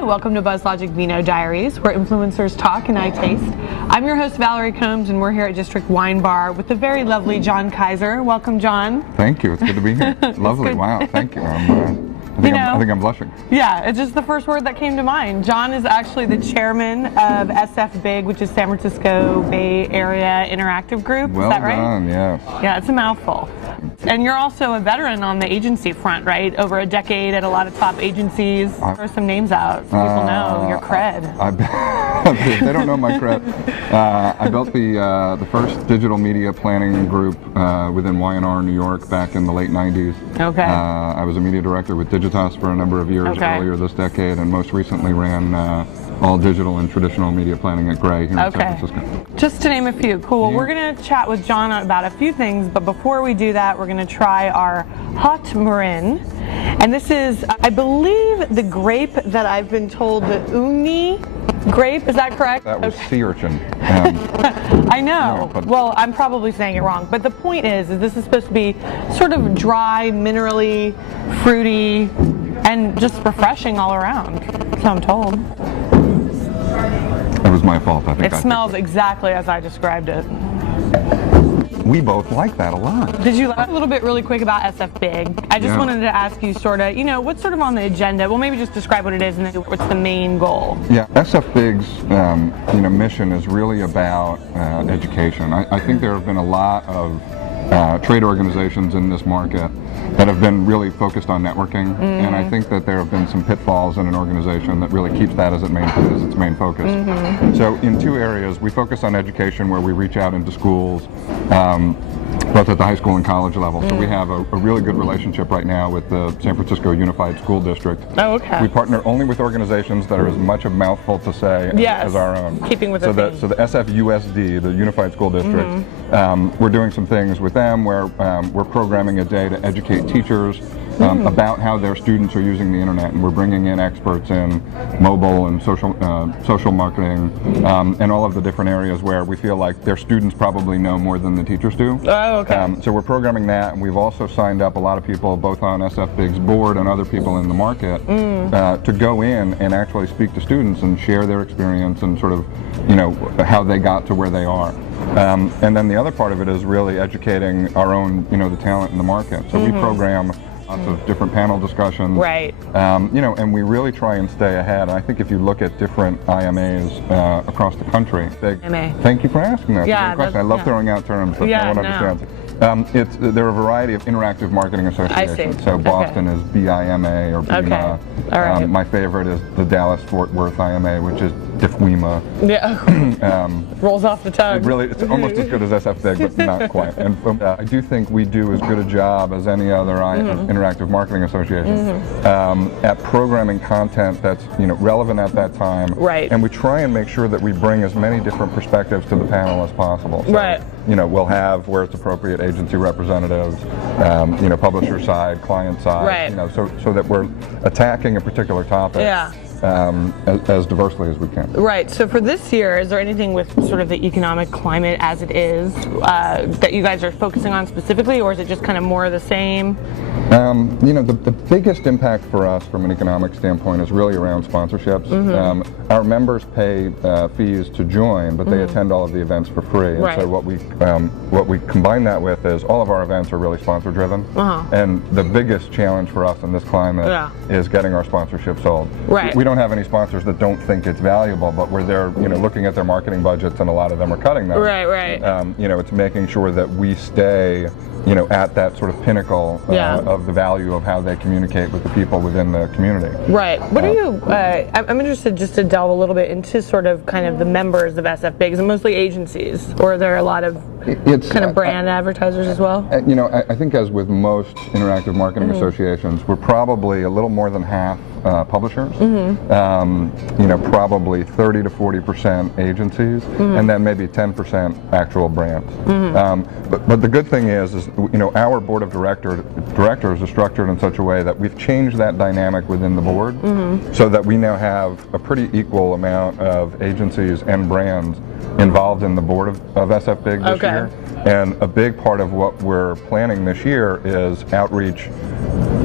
Hi, welcome to BuzzLogic Vino Diaries, where influencers talk and I taste. I'm your host, Valerie Combs, and we're here at District Wine Bar with the very lovely Jon Kaiser. Welcome, Jon. Thank you. It's good to be here. Lovely. Wow. Thank you. I think I'm blushing. Yeah, it's just the first word that came to mind. Jon is actually the chairman of SFBIG, which is San Francisco Bay Area Interactive Group. Well is that right? Done, yes. Yeah, it's a mouthful. And you're also a veteran on the agency front, right? Over a decade at a lot of top agencies. Throw some names out so people know your cred. They don't know my cred. I built the first digital media planning group within Y&R New York back in the late 90s. Okay. I was a media director with Digitas for a number of years earlier this decade, and most recently ran all digital and traditional media planning at Gray here in San Francisco. Just to name a few. Cool. Yeah. We're going to chat with Jon about a few things, but before we do that, we're going to try our Hot Marin. And this is, I believe, the grape that I've been told, the uni grape. Is that correct? That was sea urchin. I know. No, well, I'm probably saying it wrong. But the point is this is supposed to be sort of dry, minerally, fruity, and just refreshing all around. So I'm told. It was my fault, I think. It smells exactly as I described it. We both like that a lot. Did you like a little bit really quick about SFBIG? I just wanted to ask you sort of, what's sort of on the agenda? Well, maybe just describe what it is and then what's the main goal. Yeah, SFBIG's mission is really about education. I think there have been a lot of trade organizations in this market that have been really focused on networking, and I think that there have been some pitfalls in an organization that really keeps that as its main focus. So in two areas, we focus on education where we reach out into schools, both at the high school and college level. So we have a really good relationship right now with the San Francisco Unified School District. Oh, okay. We partner only with organizations that are as much a mouthful to say as our own. Keeping with so the SFUSD, the Unified School District, we're doing some things with them where we're programming a day to educate teachers about how their students are using the internet, and we're bringing in experts in mobile and social marketing and all of the different areas where we feel like their students probably know more than the teachers do. Oh, okay. So we're programming that, and we've also signed up a lot of people both on SFBIG's board and other people in the market to go in and actually speak to students and share their experience and sort of how they got to where they are. And then the other part of it is really educating our own, the talent in the market. So we program lots of different panel discussions. Right. And we really try and stay ahead. And I think if you look at different IMAs across the country, thank you for asking that. Yeah, question. I love throwing out terms that no one understands. There are a variety of interactive marketing associations. I see. So Boston is BIMA or BIMA. All right. My favorite is the Dallas-Fort Worth IMA, which is DIFWIMA. Yeah. Rolls off the tongue. It's almost as good as SFBIG, but not quite. And I do think we do as good a job as any other interactive marketing association at programming content that's relevant at that time. Right. And we try and make sure that we bring as many different perspectives to the panel as possible. So, right. We'll have, where it's appropriate, agency representatives, publisher side, client side, right. So that we're attacking a particular topic. Yeah. As diversely as we can. Right. So for this year, is there anything with sort of the economic climate as it is that you guys are focusing on specifically, or is it just kind of more of the same? The biggest impact for us from an economic standpoint is really around sponsorships. Our members pay fees to join, but they attend all of the events for free. And so what we combine that with is all of our events are really sponsor driven. And the biggest challenge for us in this climate is getting our sponsorship sold. Right. We don't have any sponsors that don't think it's valuable, but we're there, looking at their marketing budgets, and a lot of them are cutting them. Right. It's making sure that we stay, at that sort of pinnacle of the value of how they communicate with the people within the community. Right. What are you? I'm interested just to delve a little bit into sort of kind of the members of SFBIG. Is it mostly agencies, or are there a lot of kind of brand advertisers as well? I think as with most interactive marketing associations, we're probably a little more than half publishers, probably 30 to 40% agencies, and then maybe 10% actual brands. But the good thing is our board of directors is structured in such a way that we've changed that dynamic within the board, so that we now have a pretty equal amount of agencies and brands involved in the board of SFBIG this year. And a big part of what we're planning this year is outreach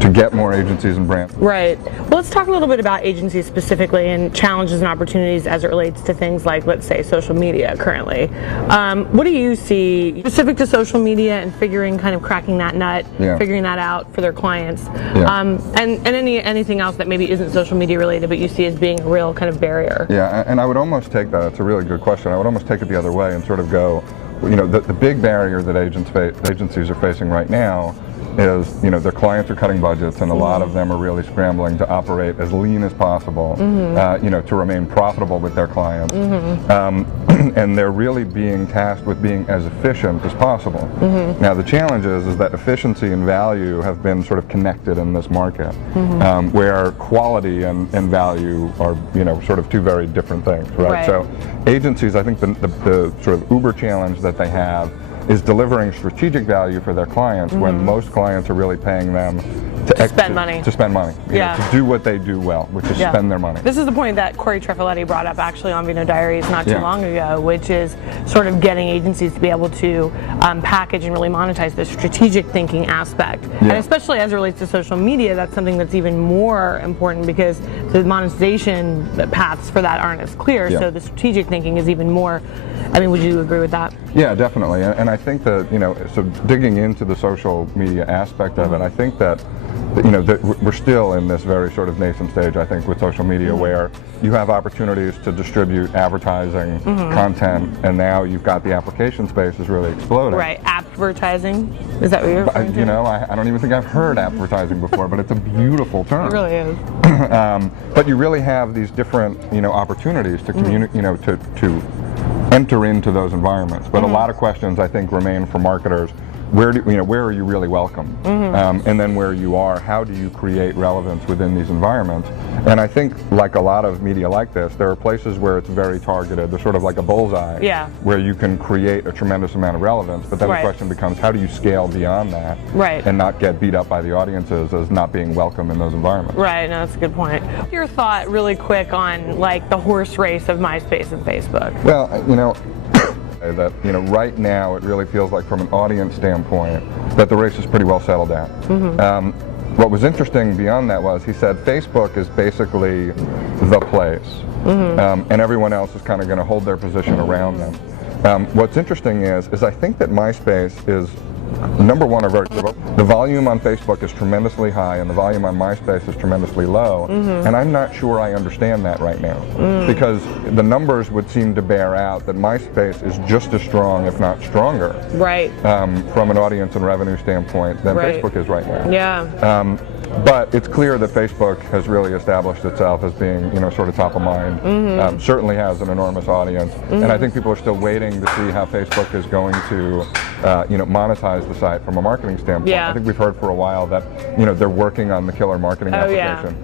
to get more agencies and brands. Right. Well, let's talk a little bit about agencies specifically and challenges and opportunities as it relates to things like, let's say, social media currently. What do you see specific to social media and figuring, kind of cracking that nut, figuring that out for their clients, and anything else that maybe isn't social media related but you see as being a real kind of barrier? Yeah, and I would almost take that, it's a really good question, I would almost take it the other way and sort of go, the big barrier that agencies are facing right now is, their clients are cutting budgets, and a lot of them are really scrambling to operate as lean as possible, to remain profitable with their clients. And they're really being tasked with being as efficient as possible. Now the challenge is that efficiency and value have been sort of connected in this market, where quality and value are, sort of two very different things, right? So agencies, I think the sort of uber challenge that they have is delivering strategic value for their clients when most clients are really paying them to spend money. To do what they do well, which is spend their money. This is the point that Corey Trefaletti brought up actually on Vino Diaries not too long ago, which is sort of getting agencies to be able to package and really monetize the strategic thinking aspect. And especially as it relates to social media, that's something that's even more important because the monetization paths for that aren't as clear, so the strategic thinking is even more. I mean, would you agree with that? Yeah, definitely. And I think that, so digging into the social media aspect of it, I think that, that we're still in this very sort of nascent stage, I think, with social media where you have opportunities to distribute advertising content, and now you've got the application space is really exploding. Right, advertising? Is that what you're referring to? I don't even think I've heard advertising before, but it's a beautiful term. It really is. But you really have these different, opportunities to communicate, to enter into those environments. But a lot of questions, I think, remain for marketers. Where are you really welcome? And then where you are, how do you create relevance within these environments? And I think, like a lot of media like this, there are places where it's very targeted. There's sort of like a bullseye, where you can create a tremendous amount of relevance. But then the question becomes, how do you scale beyond that, and not get beat up by the audiences as not being welcome in those environments? Right. No, that's a good point. Your thought, really quick, on like the horse race of MySpace and Facebook. Well, that right now it really feels like, from an audience standpoint, that the race is pretty well settled down. What was interesting beyond that was he said Facebook is basically the place, and everyone else is kind of going to hold their position around them. What's interesting is I think that MySpace is, number one, the volume on Facebook is tremendously high and the volume on MySpace is tremendously low, and I'm not sure I understand that right now, because the numbers would seem to bear out that MySpace is just as strong, if not stronger, from an audience and revenue standpoint than Facebook is right now. But it's clear that Facebook has really established itself as being, sort of top of mind. Certainly has an enormous audience, and I think people are still waiting to see how Facebook is going to, monetize the site from a marketing standpoint. I think we've heard for a while that, they're working on the killer marketing application.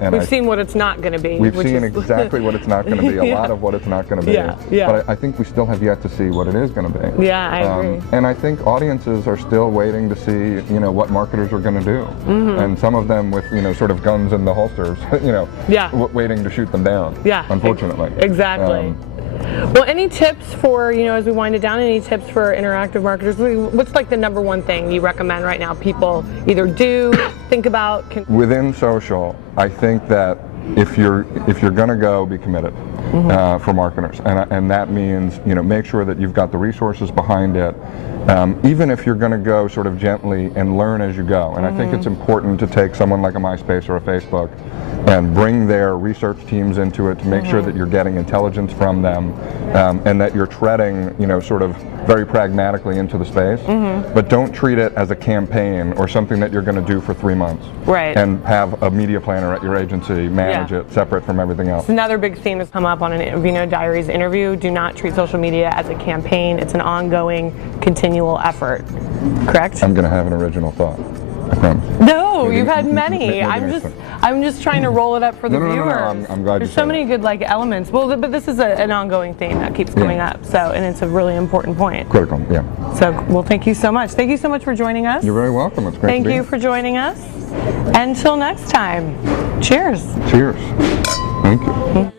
And we've seen what it's not going to be. We've seen exactly what it's not going to be. A lot of what it's not going to be. But I think we still have yet to see what it is going to be. I agree. And I think audiences are still waiting to see, what marketers are going to do. And some of them with, sort of guns in the holsters, waiting to shoot them down. Unfortunately. Exactly. Well, any tips for, as we wind it down, any tips for interactive marketers? What's like the number one thing you recommend right now people either do, think about? Within social, I think that if you're going to go, be committed for marketers. And that means, make sure that you've got the resources behind it. Even if you're going to go sort of gently and learn as you go. And I think it's important to take someone like a MySpace or a Facebook and bring their research teams into it to make sure that you're getting intelligence from them, and that you're treading, sort of very pragmatically into the space. But don't treat it as a campaign or something that you're going to do for 3 months. And have a media planner at your agency manage it separate from everything else. It's another big theme that's come up on a Vino Diaries interview. Do not treat social media as a campaign. It's an ongoing, continual effort. Correct? I'm going to have an original thought. I promise. No, you've had many. I'm just trying to roll it up for the viewers. No, I'm glad There's so many good elements. Well, but this is an ongoing theme that keeps coming up. So, and it's a really important point. Critical, So, well, thank you so much. Thank you so much for joining us. You're very welcome. It's great. Thank you for joining us. Until next time. Cheers. Cheers. Thank you.